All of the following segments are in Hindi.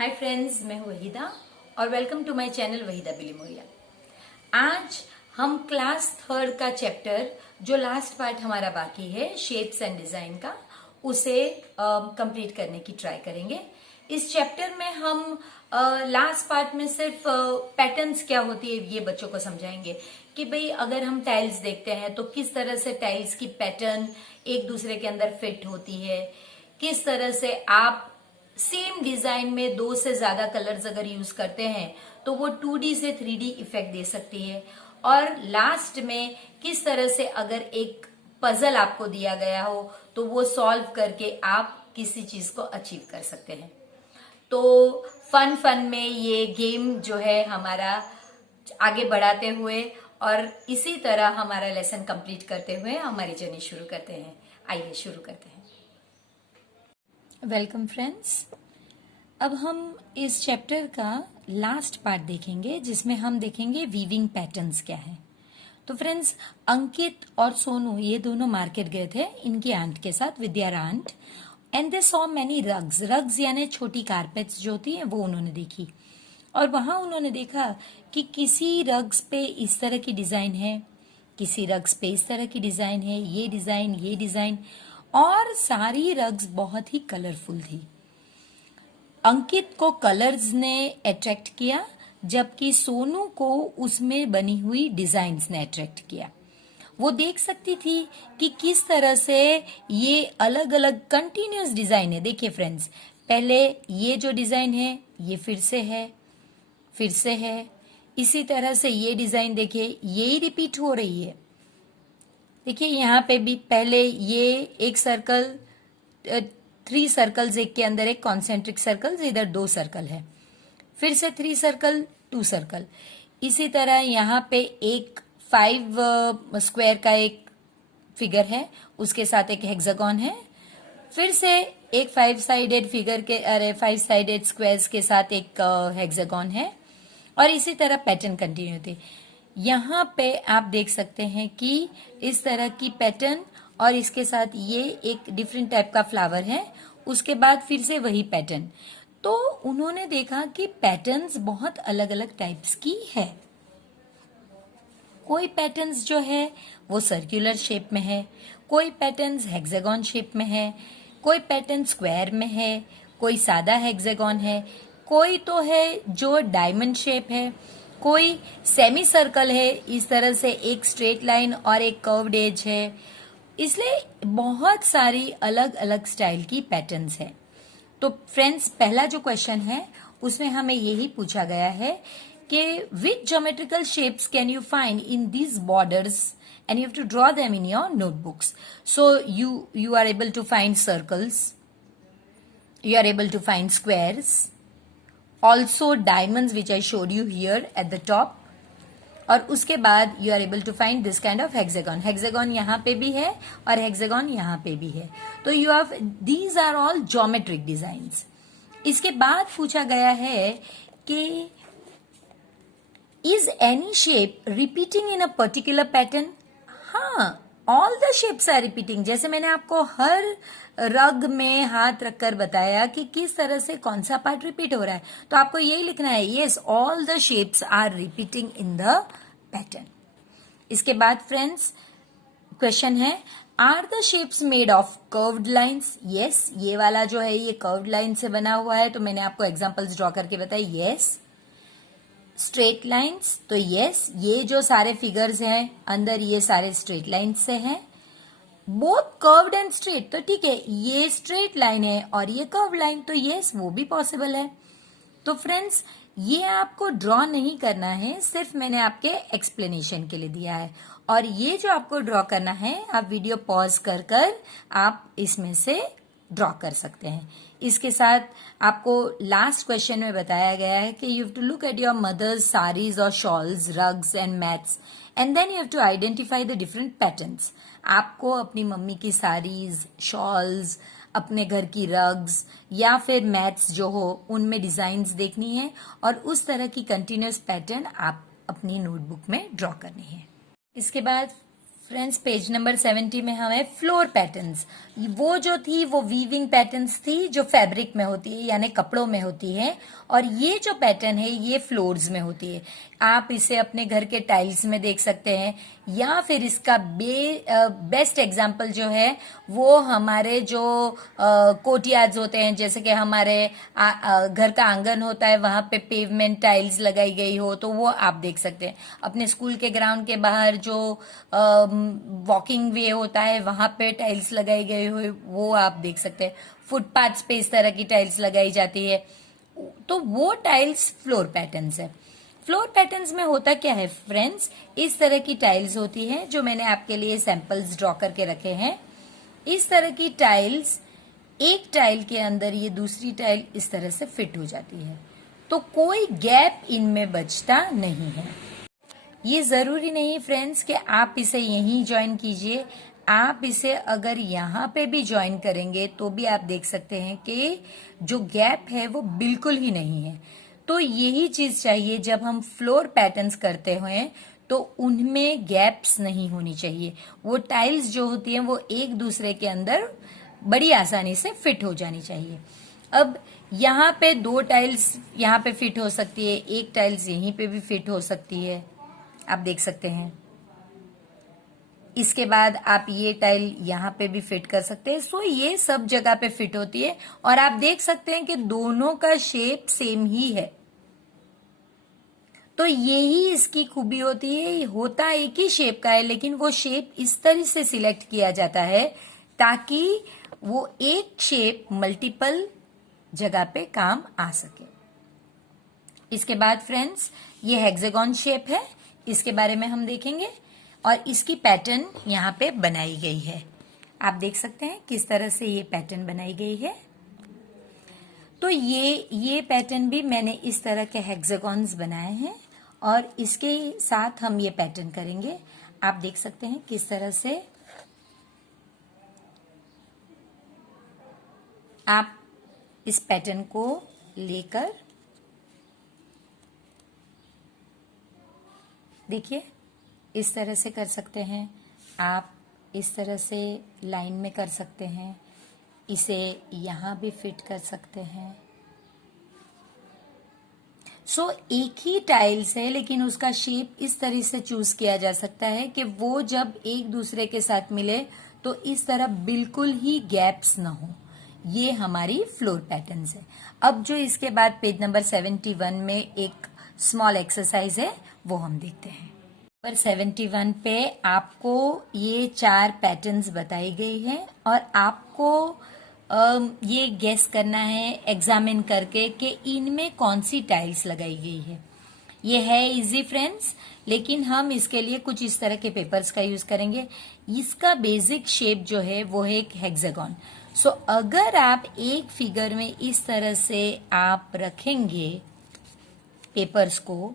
हाय फ्रेंड्स, मैं हूँ वहीदा और welcome to my channel Waheeda Bilimoria. आज हम क्लास थर्ड का चैप्टर जो लास्ट पार्ट हमारा बाकी है शेप्स एंड डिजाइन का, उसे कंप्लीट करने की ट्राई करेंगे। इस चैप्टर में हम लास्ट पार्ट में सिर्फ पैटर्न्स क्या होती है ये बच्चों को समझाएंगे कि भाई अगर हम टाइल्स देखते हैं तो किस तरह से टाइल्स की पैटर्न एक दूसरे के अंदर फिट होती है, किस तरह से आप सेम डिजाइन में दो से ज्यादा कलर्स अगर यूज करते हैं तो वो 2D से 3D इफेक्ट दे सकती है, और लास्ट में किस तरह से अगर एक पजल आपको दिया गया हो तो वो सॉल्व करके आप किसी चीज को अचीव कर सकते हैं। तो फन में ये गेम जो है हमारा आगे बढ़ाते हुए और इसी तरह हमारा लेसन कंप्लीट करते हुए हमारी जर्नी शुरू करते हैं। आइए शुरू करते हैं। वेलकम फ्रेंड्स, अब हम इस चैप्टर का लास्ट पार्ट देखेंगे जिसमें हम देखेंगे वीविंग पैटर्न्स क्या है। तो फ्रेंड्स, अंकित और सोनू ये दोनों मार्केट गए थे इनकी आंट के साथ, Vidya aunt, and they saw many rugs. Rugs यानी छोटी कारपेट्स जो होती हैं वो उन्होंने देखी, और वहां उन्होंने देखा कि किसी रग्स पे इस तरह की डिजाइन है, किसी रग्स पे इस तरह की डिजाइन है, ये डिजाइन, और सारी रग्स बहुत ही कलरफुल थी। अंकित को कलर्स ने अट्रैक्ट किया जबकि सोनू को उसमें बनी हुई डिजाइन्स ने अट्रैक्ट किया। वो देख सकती थी कि किस तरह से ये अलग अलग कंटिन्यूअस डिजाइन है। देखिए फ्रेंड्स, पहले ये जो डिजाइन है ये फिर से है, इसी तरह से ये डिजाइन देखिए यही रिपीट हो रही है। देखिए यहाँ पे भी पहले ये एक सर्कल, 3 सर्कल्स एक के अंदर एक कॉन्सेंट्रिक सर्कल्स, इधर 2 सर्कल है, फिर से 3 सर्कल 2 सर्कल। इसी तरह यहाँ पे एक 5 स्क्वायर का एक फिगर है, उसके साथ एक हेक्सागन है, फिर से एक 5 साइडेड स्क्वायर्स के साथ एक हेक्सागन है, और इसी तरह पैटर्न कंटिन्यू होती है। यहाँ पे आप देख सकते हैं कि इस तरह की पैटर्न, और इसके साथ ये एक डिफरेंट टाइप का फ्लावर है, उसके बाद फिर से वही पैटर्न। तो उन्होंने देखा कि पैटर्न्स बहुत अलग अलग टाइप्स की है। कोई पैटर्न्स जो है वो सर्कुलर शेप में है, कोई पैटर्न्स हेक्सागन शेप में है, कोई पैटर्न स्क्वायर में है, कोई सादा हेक्सागन है, कोई तो है जो डायमंड शेप है, कोई सेमी सर्कल है, इस तरह से एक स्ट्रेट लाइन और एक कर्व्ड एज है। इसलिए बहुत सारी अलग अलग स्टाइल की पैटर्न्स है। तो फ्रेंड्स, पहला जो क्वेश्चन है उसमें हमें यही पूछा गया है कि which geometrical shapes can you find in these borders and you have to draw them in your notebooks. So you are able to find circles, you are able to find squares, also diamonds which I showed you here at the top, और उसके बाद you are able to find this kind of hexagon. Hexagon यहाँ पे भी है और हेक्सागन यहाँ पे भी है। तो you have, these are all geometric designs. इसके बाद पूछा गया है कि is any shape repeating in a particular pattern. हाँ, all the shapes are repeating. जैसे मैंने आपको हर रग में हाथ रखकर बताया कि किस तरह से कौन सा पार्ट रिपीट हो रहा है, तो आपको यही लिखना है, yes all the shapes are repeating in the pattern. इसके बाद फ्रेंड्स क्वेश्चन है, are the shapes made of curved lines. Yes, ये वाला जो है ये कर्व्ड लाइन से बना हुआ है, तो मैंने आपको एग्जांपल्स ड्रॉ करके बताया। यस, स्ट्रेट लाइंस, तो यस ये जो सारे फिगर्स हैं अंदर ये सारे स्ट्रेट लाइंस से हैं। बोथ कर्व्ड एंड स्ट्रेट, तो ठीक है, ये स्ट्रेट लाइन है और ये कर्व लाइन, तो यस वो भी पॉसिबल है। तो फ्रेंड्स, ये आपको ड्रॉ नहीं करना है, सिर्फ मैंने आपके एक्सप्लेनेशन के लिए दिया है, और ये जो आपको ड्रॉ करना है आप वीडियो पॉज कर आप इसमें से ड्रॉ कर सकते हैं। इसके साथ आपको लास्ट क्वेश्चन में बताया गया है कि you have to look at your mother's saris और shawls, rugs and mats, and then you have to identify the different patterns. आपको अपनी मम्मी की साड़ीज, शॉल्स, अपने घर की रग्स या फिर मैट्स जो हो उनमें डिजाइन्स देखनी है, और उस तरह की कंटिन्यूअस पैटर्न आप अपनी नोटबुक में ड्रॉ करनी है। इसके बाद फ्रेंड्स पेज नंबर 70 में हमें फ्लोर पैटर्न्स, वो जो थी वो वीविंग पैटर्न्स थी जो फैब्रिक में होती है यानी कपड़ों में होती है, और ये जो पैटर्न है ये फ्लोर्स में होती है। आप इसे अपने घर के टाइल्स में देख सकते हैं, या फिर इसका बेस्ट एग्जाम्पल जो है वो हमारे जो कोर्टयार्ड्स होते हैं, जैसे कि हमारे घर का आंगन होता है वहां पे पेवमेंट टाइल्स लगाई गई हो तो वो आप देख सकते हैं। अपने स्कूल के ग्राउंड के बाहर जो वॉकिंग वे होता है वहां पे टाइल्स लगाई गई हो वो आप देख सकते हैं। फुटपाथ पे इस तरह की टाइल्स लगाई जाती है, तो वो टाइल्स फ्लोर पैटर्न्स है। फ्लोर पैटर्न्स में होता क्या है फ्रेंड्स, इस तरह की टाइल्स होती हैं जो मैंने आपके लिए सैंपल्स ड्रॉ करके रखे हैं। इस तरह की टाइल्स, एक टाइल के अंदर ये दूसरी टाइल इस तरह से फिट हो जाती है, तो कोई गैप इनमें बचता नहीं है। ये जरूरी नहीं फ्रेंड्स कि आप इसे यहीं ज्वाइन कीजिए, आप इसे अगर यहाँ पे भी ज्वाइन करेंगे तो भी आप देख सकते हैं कि जो गैप है वो बिल्कुल ही नहीं है। तो यही चीज चाहिए जब हम फ्लोर पैटर्न्स करते हुए, तो उनमें गैप्स नहीं होनी चाहिए। वो टाइल्स जो होती हैं वो एक दूसरे के अंदर बड़ी आसानी से फिट हो जानी चाहिए। अब यहाँ पे दो टाइल्स यहाँ पे फिट हो सकती है, एक टाइल्स यहीं पे भी फिट हो सकती है, आप देख सकते हैं। इसके बाद आप ये टाइल यहाँ पे भी फिट कर सकते हैं। सो ये सब जगह पे फिट होती है, और आप देख सकते हैं कि दोनों का शेप सेम ही है। तो यही इसकी खूबी होती है, होता एक ही शेप का है लेकिन वो शेप इस तरह से सिलेक्ट किया जाता है ताकि वो एक शेप मल्टीपल जगह पे काम आ सके। इसके बाद फ्रेंड्स ये हेक्सागन शेप है, इसके बारे में हम देखेंगे, और इसकी पैटर्न यहाँ पे बनाई गई है। आप देख सकते हैं किस तरह से ये पैटर्न बनाई गई है। तो ये पैटर्न भी मैंने इस तरह के हेक्सागन्स बनाए हैं, और इसके साथ हम ये पैटर्न करेंगे। आप देख सकते हैं किस तरह से आप इस पैटर्न को लेकर देखिए इस तरह से कर सकते हैं। आप इस तरह से लाइन में कर सकते हैं, इसे यहां भी फिट कर सकते हैं। सो एक ही टाइल्स है लेकिन उसका शेप इस तरह से चूज किया जा सकता है कि वो जब एक दूसरे के साथ मिले तो इस तरह बिल्कुल ही गैप्स ना हो। ये हमारी फ्लोर पैटर्न्स है। अब जो इसके बाद पेज नंबर 71 में एक स्मॉल एक्सरसाइज है वो हम देखते हैं। नंबर 71 पे आपको ये 4 पैटर्न्स बताई गई है, और आपको ये गेस करना है एग्जामिन करके कि इनमें कौन सी टाइल्स लगाई गई है। ये है इजी फ्रेंड्स, लेकिन हम इसके लिए कुछ इस तरह के पेपर्स का यूज करेंगे। इसका बेसिक शेप जो है वो है एक हेक्सागन। सो अगर आप एक फिगर में इस तरह से आप रखेंगे पेपर्स को,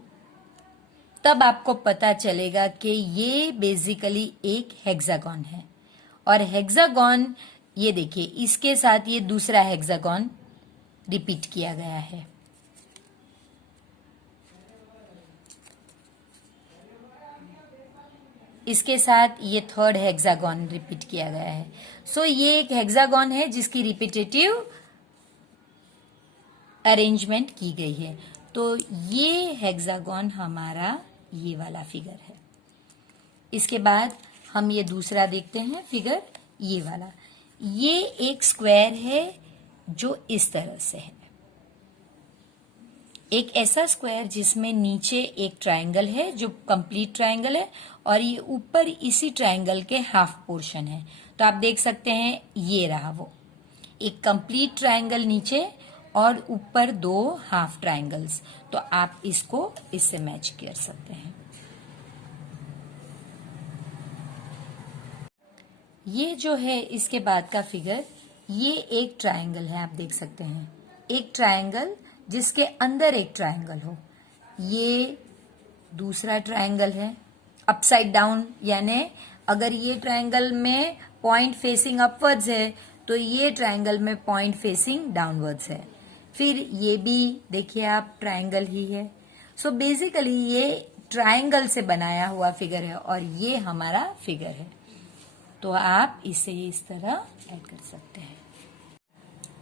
तब आपको पता चलेगा कि ये बेसिकली एक हेक्सागन है। और हेक्सागन, ये देखिए इसके साथ ये दूसरा हेक्सागन रिपीट किया गया है। इसके साथ ये थर्ड हेक्सागन रिपीट किया गया है। सो ये एक हेक्सागन है जिसकी रिपीटेटिव अरेंजमेंट की गई है। तो ये हेक्सागन हमारा ये वाला फिगर है। इसके बाद हम ये दूसरा देखते हैं फिगर, ये वाला। ये एक स्क्वायर है जो इस तरह से है, एक ऐसा स्क्वायर जिसमें नीचे एक ट्रायंगल है जो कंप्लीट ट्रायंगल है, और ये ऊपर इसी ट्रायंगल के हाफ पोर्शन है। तो आप देख सकते हैं ये रहा वो एक कंप्लीट ट्रायंगल नीचे और ऊपर 2 हाफ ट्रायंगल्स। तो आप इसको इससे मैच कर सकते हैं। ये जो है इसके बाद का फिगर, ये एक ट्रायंगल है, आप देख सकते हैं एक ट्रायंगल जिसके अंदर एक ट्रायंगल हो। ये दूसरा ट्रायंगल है अपसाइड डाउन, यानी अगर ये ट्रायंगल में पॉइंट फेसिंग अपवर्ड्स है तो ये ट्रायंगल में पॉइंट फेसिंग डाउनवर्ड्स है। फिर ये भी देखिए आप ट्रायंगल ही है। सो बेसिकली ये ट्रायंगल से बनाया हुआ फिगर है और ये हमारा फिगर है। तो आप इसे इस तरह ऐड कर सकते हैं।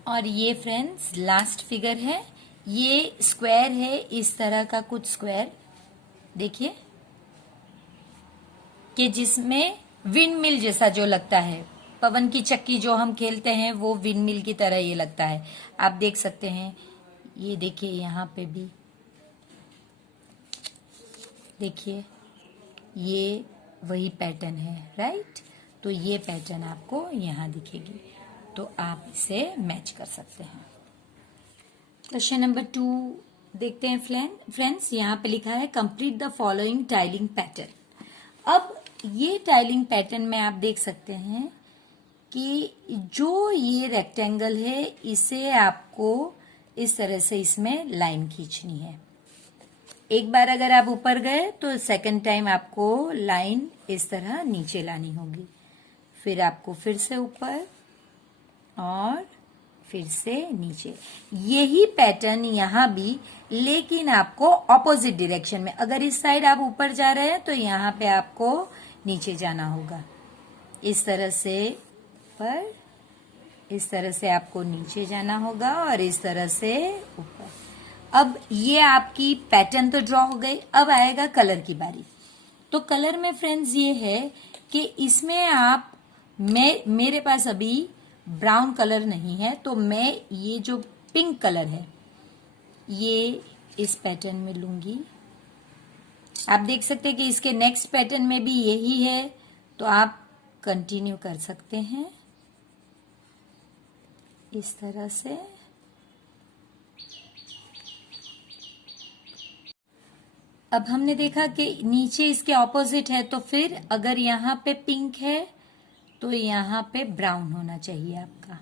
और ये फ्रेंड्स लास्ट फिगर है, ये स्क्वायर है, इस तरह का कुछ स्क्वायर देखिए कि जिसमें विंड मिल जैसा जो लगता है, पवन की चक्की जो हम खेलते हैं वो विंड मिल की तरह ये लगता है। आप देख सकते हैं, ये देखिए यहाँ पे भी देखिए ये वही पैटर्न है, राइट। तो ये पैटर्न आपको यहाँ दिखेगी, तो आप इसे मैच कर सकते हैं। क्वेश्चन नंबर 2 देखते हैं फ्रेंड्स। यहाँ पे लिखा है complete the following tiling pattern. अब ये टाइलिंग पैटर्न में आप देख सकते हैं कि जो ये रेक्टेंगल है इसे आपको इस तरह से इसमें लाइन खींचनी है। एक बार अगर आप ऊपर गए तो सेकंड टाइम आपको लाइन इस तरह नीचे लानी होगी, फिर आपको फिर से ऊपर और फिर से नीचे। यही पैटर्न यहाँ भी, लेकिन आपको ऑपोजिट डायरेक्शन में। अगर इस साइड आप ऊपर जा रहे हैं तो यहाँ पे आपको नीचे जाना होगा, इस तरह से ऊपर, इस तरह से आपको नीचे जाना होगा और इस तरह से ऊपर। अब ये आपकी पैटर्न तो ड्रॉ हो गई। अब आएगा कलर की बारी। तो कलर में फ्रेंड्स ये है कि इसमें आप, मेरे पास अभी ब्राउन कलर नहीं है, तो मैं ये जो पिंक कलर है ये इस पैटर्न में लूंगी। आप देख सकते हैं कि इसके नेक्स्ट पैटर्न में भी यही है, तो आप कंटिन्यू कर सकते हैं इस तरह से। अब हमने देखा कि नीचे इसके ऑपोजिट है, तो फिर अगर यहाँ पे पिंक है तो यहाँ पे ब्राउन होना चाहिए आपका।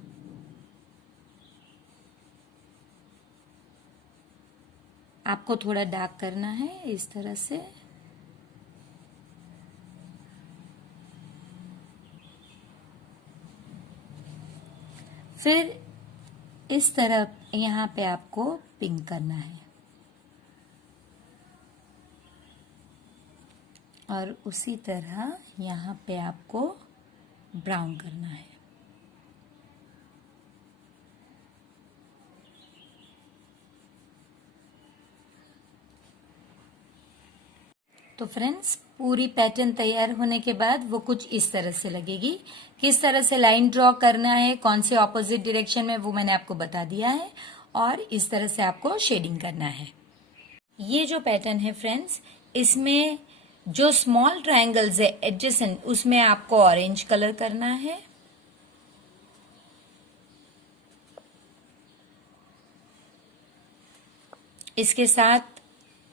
आपको थोड़ा डार्क करना है इस तरह से। फिर इस तरफ यहाँ पे आपको पिंक करना है और उसी तरह यहाँ पे आपको ब्राउन करना है। तो फ्रेंड्स पूरी पैटर्न तैयार होने के बाद वो कुछ इस तरह से लगेगी। किस तरह से लाइन ड्रॉ करना है, कौन से ऑपोजिट डायरेक्शन में, वो मैंने आपको बता दिया है। और इस तरह से आपको शेडिंग करना है। ये जो पैटर्न है फ्रेंड्स, इसमें जो स्मॉल ट्रायंगल्स है एडजेसेंट, उसमें आपको ऑरेंज कलर करना है। इसके साथ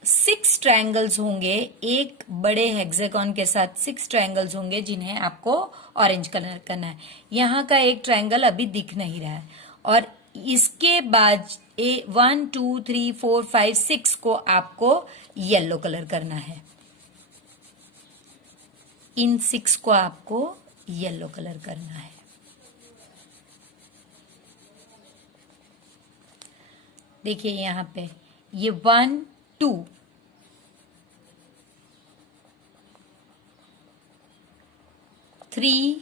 6 ट्रायंगल्स होंगे, एक बड़े हेक्सागन के साथ 6 ट्रायंगल्स होंगे जिन्हें आपको ऑरेंज कलर करना है। यहाँ का एक ट्रायंगल अभी दिख नहीं रहा है। और इसके बाद 1 2 3 4 5 6 को आपको येलो कलर करना है। इन 6 को आपको येलो कलर करना है। देखिए यहाँ पे ये 1 2 3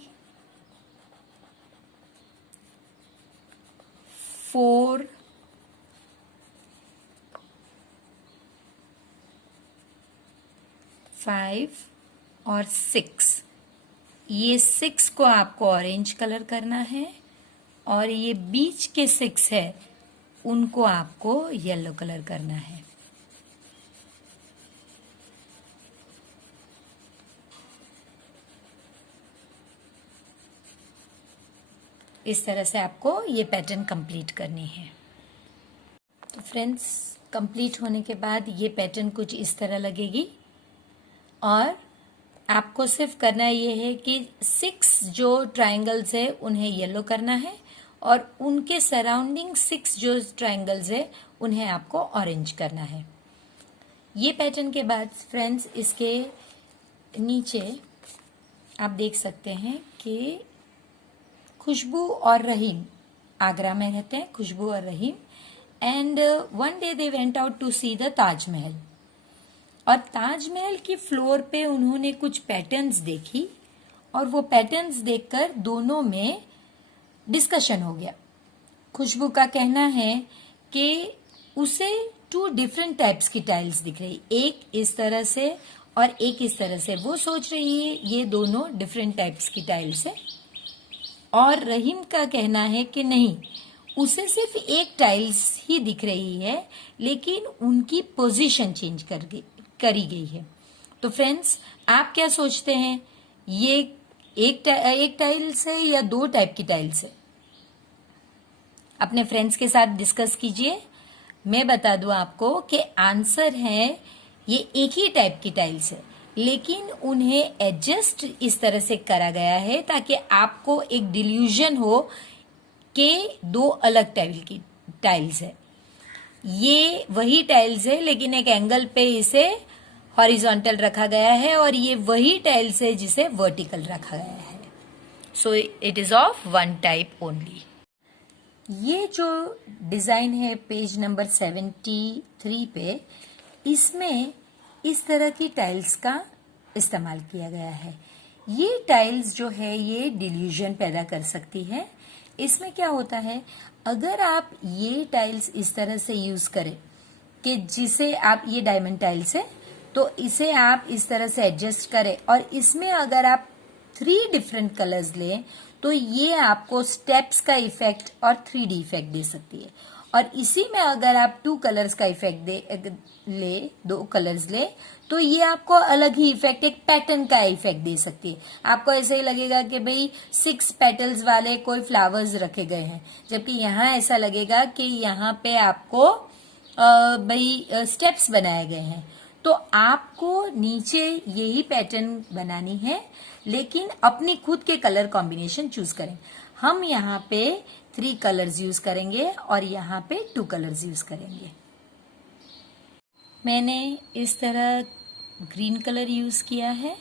4 5 और 6। ये 6 को आपको ऑरेंज कलर करना है और ये बीच के 6 है उनको आपको येलो कलर करना है। इस तरह से आपको ये पैटर्न कंप्लीट करनी है। तो फ्रेंड्स कंप्लीट होने के बाद ये पैटर्न कुछ इस तरह लगेगी और आपको सिर्फ करना ये है कि 6 जो ट्रायंगल्स है उन्हें येलो करना है और उनके सराउंडिंग 6 जो ट्रायंगल्स है उन्हें आपको ऑरेंज करना है। ये पैटर्न के बाद फ्रेंड्स इसके नीचे आप देख सकते हैं कि खुशबू और रहीम आगरा में रहते हैं, खुशबू और Rahim, and one day they went out to see the Taj Mahal. और ताजमहल की फ्लोर पे उन्होंने कुछ पैटर्न्स देखी और वो पैटर्न्स देखकर दोनों में डिस्कशन हो गया। खुशबू का कहना है कि उसे 2 डिफरेंट टाइप्स की टाइल्स दिख रही, एक इस तरह से और एक इस तरह से। वो सोच रही है ये दोनों डिफरेंट टाइप्स की टाइल्स है। और रहीम का कहना है कि नहीं, उसे सिर्फ एक टाइल्स ही दिख रही है, लेकिन उनकी पोजीशन चेंज करी गई है। तो फ्रेंड्स, आप क्या सोचते हैं, ये एक टाइल्स है या 2 टाइप की टाइल्स है? अपने फ्रेंड्स के साथ डिस्कस कीजिए। मैं बता दूं आपको कि आंसर है ये एक ही टाइप की टाइल्स है, लेकिन उन्हें एडजस्ट इस तरह से करा गया है ताकि आपको एक डिल्यूजन हो कि 2 अलग टाइल्स है। ये वही टाइल्स है, लेकिन एक एंगल पे इसे हॉरिजॉन्टल रखा गया है, और ये वही टाइल्स है जिसे वर्टिकल रखा गया है। So it is of 1 type only. ये जो डिजाइन है पेज नंबर 73 पे, इसमें इस तरह की टाइल्स का इस्तेमाल किया गया है। ये टाइल्स जो है ये डिल्यूजन पैदा कर सकती है। इसमें क्या होता है, अगर आप ये टाइल्स इस तरह से यूज करें कि जिसे आप, ये डायमंड टाइल्स है, तो इसे आप इस तरह से एडजस्ट करें और इसमें अगर आप 3 डिफरेंट कलर्स लें तो ये आपको स्टेप्स का इफेक्ट और 3D इफेक्ट दे सकती है। और इसी में अगर आप 2 कलर्स का इफेक्ट 2 कलर्स ले तो ये आपको अलग ही इफेक्ट, एक पैटर्न का इफेक्ट दे सकती है। आपको ऐसे ही लगेगा कि भाई 6 पेटल्स वाले कोई फ्लावर्स रखे गए हैं, जबकि यहाँ ऐसा लगेगा कि यहाँ पे आपको भाई स्टेप्स बनाए गए हैं। तो आपको नीचे यही पैटर्न बनानी है, लेकिन अपनी खुद के कलर कॉम्बिनेशन चूज करें। हम यहाँ पे 3 कलर्स यूज करेंगे और यहाँ पे 2 कलर्स यूज करेंगे। मैंने इस तरह ग्रीन कलर यूज किया है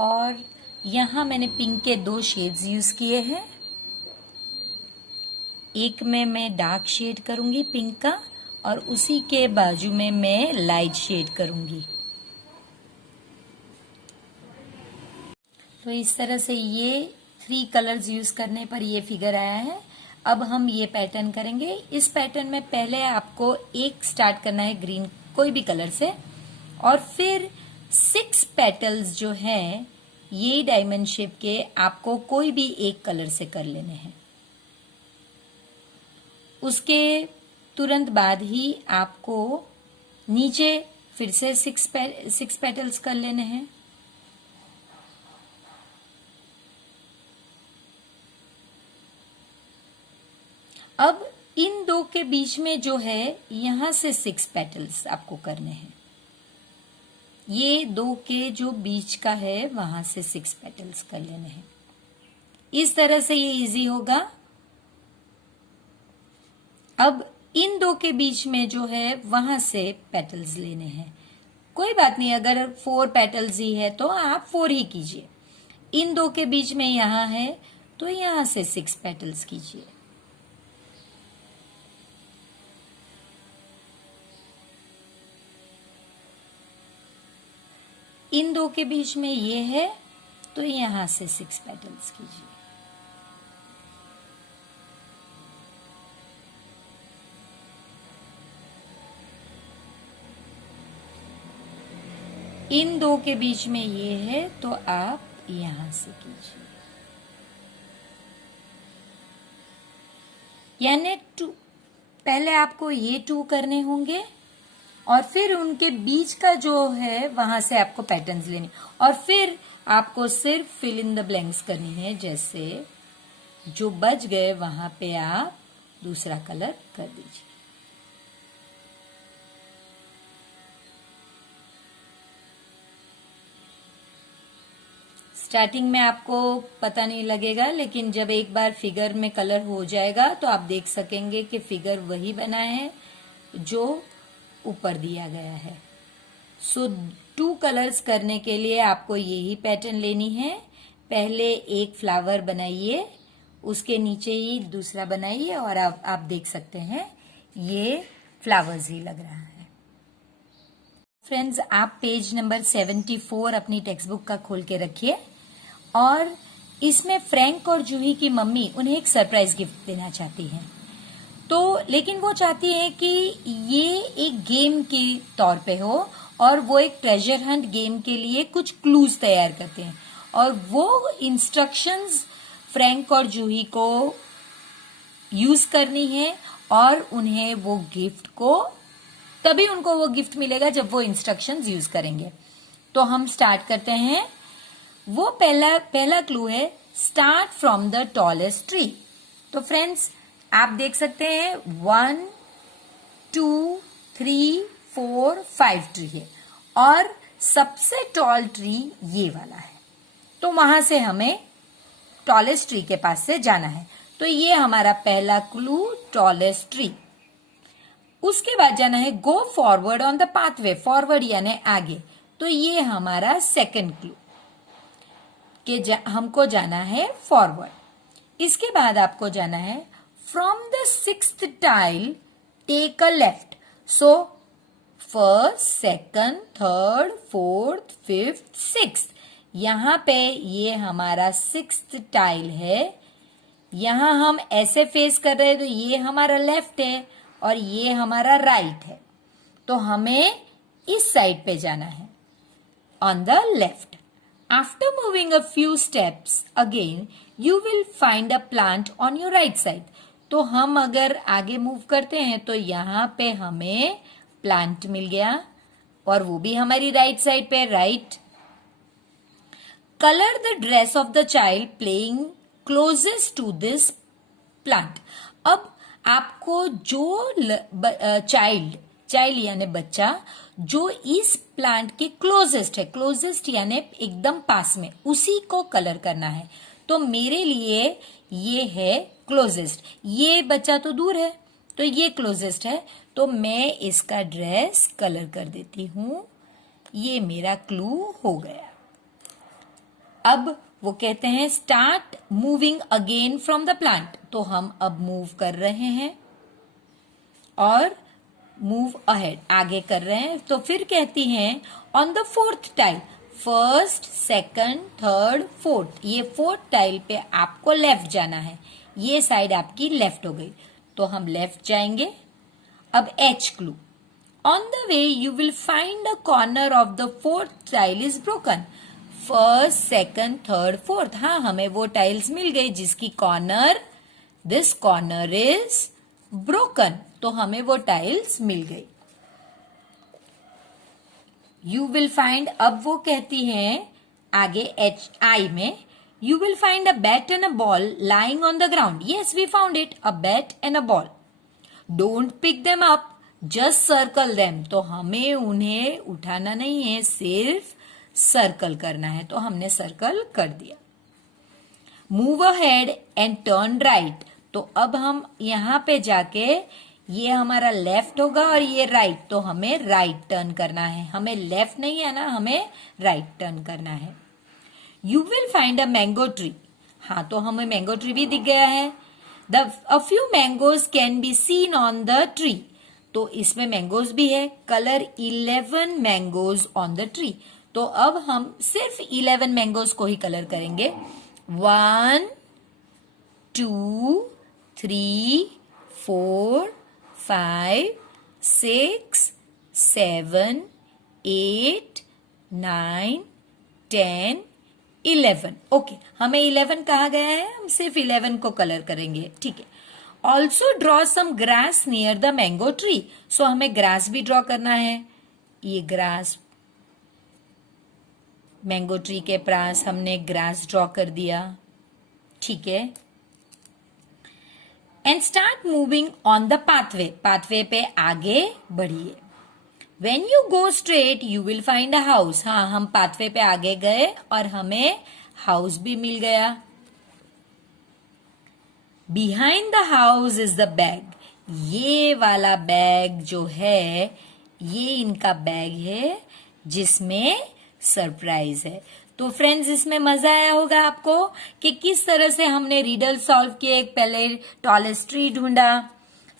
और यहाँ मैंने पिंक के 2 शेड्स यूज किए हैं। एक में मैं डार्क शेड करूंगी पिंक का और उसी के बाजू में मैं लाइट शेड करूंगी। तो इस तरह से ये 3 कलर्स यूज करने पर ये फिगर आया है। अब हम ये पैटर्न करेंगे। इस पैटर्न में पहले आपको एक स्टार्ट करना है ग्रीन कोई भी कलर से, और फिर 6 पेटल्स जो हैं ये डायमंड शेप के आपको कोई भी एक कलर से कर लेने हैं। उसके तुरंत बाद ही आपको नीचे फिर से 6 पेटल्स कर लेने हैं। अब इन 2 के बीच में जो है यहां से 6 पेटल्स आपको करने हैं। ये 2 के जो बीच का है वहां से 6 पेटल्स कर लेने हैं। इस तरह से ये इजी होगा। अब इन 2 के बीच में जो है वहां से पेटल्स लेने हैं। कोई बात नहीं, अगर 4 पेटल्स ही है तो आप 4 ही कीजिए। इन 2 के बीच में यहां है तो यहां से 6 पेटल्स कीजिए। इन 2 के बीच में ये है तो यहां से 6 पेटल्स कीजिए। इन 2 के बीच में ये है तो आप यहां से कीजिए। यानी 2 पहले आपको ये 2 करने होंगे और फिर उनके बीच का जो है वहां से आपको पैटर्न्स लेने, और फिर आपको सिर्फ फिल इन द ब्लैंक्स करनी है। जैसे जो बच गए वहां पे आप दूसरा कलर कर दीजिए। स्टार्टिंग में आपको पता नहीं लगेगा, लेकिन जब एक बार फिगर में कलर हो जाएगा तो आप देख सकेंगे कि फिगर वही बना है जो ऊपर दिया गया है। सो 2 कलर्स करने के लिए आपको यही पैटर्न लेनी है। पहले एक फ्लावर बनाइए, उसके नीचे ही दूसरा बनाइए और आप देख सकते हैं ये फ्लावर्स ही लग रहा है। फ्रेंड्स, आप पेज नंबर 74 अपनी टेक्स्ट बुक का खोल के रखिए और इसमें फ्रैंक और जूही की मम्मी उन्हें एक सरप्राइज गिफ्ट देना चाहती हैं। तो लेकिन वो चाहती है कि ये एक गेम के तौर पे हो और वो एक ट्रेजर हंट गेम के लिए कुछ क्लूज तैयार करते हैं और वो इंस्ट्रक्शंस फ्रैंक और जूही को यूज करनी है और उन्हें वो गिफ्ट को तभी उनको वो गिफ्ट मिलेगा जब वो इंस्ट्रक्शंस यूज करेंगे। तो हम स्टार्ट करते हैं। वो पहला क्लू है start from the tallest tree. तो फ्रेंड्स, आप देख सकते हैं 1 2 3 4 5 ट्री है और सबसे टॉल ट्री ये वाला है। तो वहां से हमें टॉलेस्ट ट्री के पास से जाना है। तो ये हमारा पहला क्लू, टॉलेस्ट ट्री। उसके बाद जाना है go forward on the pathway, forward यानी आगे। तो ये हमारा सेकंड क्लू कि हमको जाना है फॉरवर्ड। इसके बाद आपको जाना है from the 6th tile take a left. So first, second, third, fourth, fifth, sixth, यहां पे ये हमारा 6th टाइल है। यहां हम ऐसे फेस कर रहे हैं तो ये हमारा लेफ्ट है और ये हमारा राइट है। तो हमें इस साइड पे जाना है, on the left. After moving a few steps again you will find a plant on your right side. तो हम अगर आगे मूव करते हैं तो यहां पे हमें प्लांट मिल गया और वो भी हमारी राइट साइड पे, right. Colour the dress of the child playing closest to this plant. अब आपको जो चाइल्ड यानी बच्चा जो इस प्लांट के क्लोजेस्ट है, क्लोजेस्ट यानी एकदम पास में, उसी को कलर करना है। तो मेरे लिए ये है क्लोजेस्ट, ये बच्चा तो दूर है तो ये क्लोजेस्ट है। तो मैं इसका ड्रेस कलर कर देती हूं। ये मेरा क्लू हो गया। अब वो कहते हैं start moving again from the plant. तो हम अब मूव कर रहे हैं और मूव अहेड, आगे कर रहे हैं। तो फिर कहती हैं on the 4th tile, first, second, third, fourth, ये 4th टाइल पे आपको लेफ्ट जाना है। ये साइड आपकी लेफ्ट हो गई तो हम लेफ्ट जाएंगे। अब H clue, on the way you will find a corner of the 4th tile is broken. First, second, third, fourth, हाँ हमें वो टाइल्स मिल गई जिसकी corner, this corner is broken. तो हमें वो टाइल्स मिल गई। यू विल फाइंड, अब वो कहती हैं आगे एच आई में, you will find a bat and a ball lying on the ground. Yes we found it, a bat and a ball. Don't pick them up, just circle them. तो हमें उन्हें उठाना नहीं है, सिर्फ सर्कल करना है। तो हमने सर्कल कर दिया। Move ahead and turn right. तो अब हम यहां पे जाके, ये हमारा लेफ्ट होगा और ये राइट, तो हमें राइट टर्न करना है। हमें लेफ्ट नहीं है ना, हमें राइट टर्न करना है। You will find a mango tree. हाँ, तो हमें मैंगो ट्री भी दिख गया है। A few mangoes can be seen on the tree. तो इसमें मैंगोज भी है। Colour 11 mangoes on the tree. तो अब हम सिर्फ 11 मैंगोज को ही कलर करेंगे। 1 2 3 4 5 6 7 8 9 10 11। ओके, हमें 11 कहा गया है, हम सिर्फ 11 को कलर करेंगे, ठीक है। Also draw some grass near the mango tree. So हमें ग्रास भी ड्रॉ करना है। ये ग्रास, मैंगो ट्री के पास हमने ग्रास ड्रॉ कर दिया, ठीक है। And start moving on the pathway. Pathway पे आगे बढ़िए। When you go straight you will find a house. हाँ, हम पाथवे पे आगे गए और हमें हाउस भी मिल गया। Behind the house is the bag. ये वाला बैग जो है, ये इनका बैग है जिसमें सरप्राइज है। तो फ्रेंड्स, इसमें मजा आया होगा आपको कि किस तरह से हमने रीडल सॉल्व किए। पहले टॉलेस्ट ट्री ढूंढा,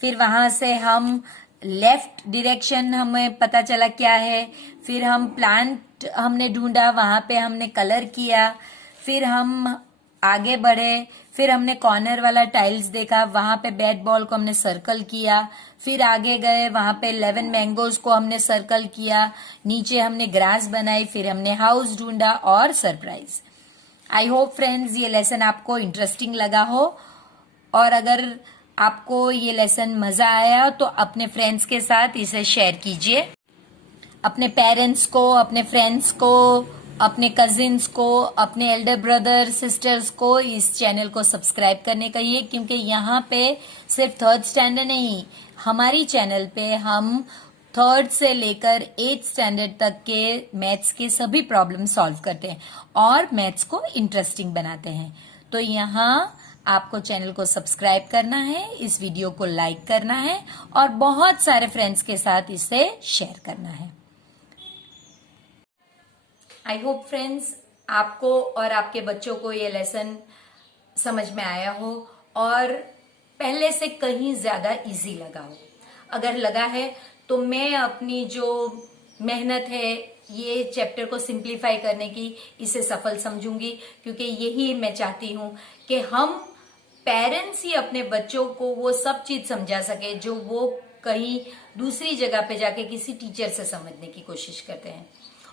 फिर वहां से हम लेफ्ट डायरेक्शन हमें पता चला क्या है, फिर हम प्लांट हमने ढूंढा, वहां पे हमने कलर किया, फिर हम आगे बढ़े, फिर हमने कॉर्नर वाला टाइल्स देखा, वहां पे बैट बॉल को हमने सर्कल किया, फिर आगे गए, वहां पे 11 मैंगोज को हमने सर्कल किया, नीचे हमने ग्रास बनाई, फिर हमने हाउस ढूंढा और सरप्राइज। आई होप फ्रेंड्स ये लेसन आपको इंटरेस्टिंग लगा हो, और अगर आपको ये लेसन मजा आया तो अपने फ्रेंड्स के साथ इसे शेयर कीजिए, अपने पेरेंट्स को, अपने फ्रेंड्स को, अपने कजिन्स को, अपने एल्डर ब्रदर सिस्टर्स को इस चैनल को सब्सक्राइब करने कहिए, क्योंकि यहाँ पे सिर्फ 3rd स्टैंडर्ड नहीं, हमारी चैनल पे हम 3rd से लेकर 8th स्टैंडर्ड तक के मैथ्स के सभी प्रॉब्लम सॉल्व करते हैं और मैथ्स को इंटरेस्टिंग बनाते हैं। तो यहाँ आपको चैनल को सब्सक्राइब करना है, इस वीडियो को लाइक करना है और बहुत सारे फ्रेंड्स के साथ इसे शेयर करना है। आई होप फ्रेंड्स आपको और आपके बच्चों को ये लेसन समझ में आया हो और पहले से कहीं ज्यादा इजी लगा हो। अगर लगा है तो मैं अपनी जो मेहनत है ये चैप्टर को सिंप्लीफाई करने की, इसे सफल समझूंगी, क्योंकि यही मैं चाहती हूं कि हम पेरेंट्स ही अपने बच्चों को वो सब चीज समझा सके जो वो कहीं दूसरी जगह पे जाके किसी टीचर से समझने की कोशिश करते हैं।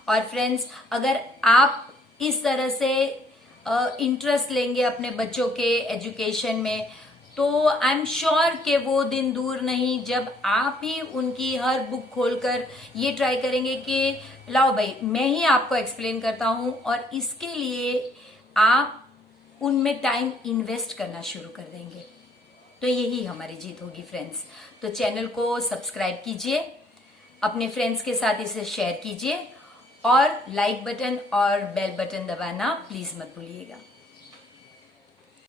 और फ्रेंड्स अगर आप इस तरह से इंटरेस्ट लेंगे अपने बच्चों के एजुकेशन में, तो आई एम श्योर कि वो दिन दूर नहीं जब आप ही उनकी हर बुक खोलकर ये ट्राई करेंगे कि लाओ भाई मैं ही आपको एक्सप्लेन करता हूं, और इसके लिए आप उनमें टाइम इन्वेस्ट करना शुरू कर देंगे। तो यही हमारी जीत होगी फ्रेंड्स। तो चैनल को सब्सक्राइब कीजिए, अपने फ्रेंड्स के साथ इसे शेयर कीजिए और लाइक बटन और बेल बटन दबाना प्लीज मत भूलिएगा।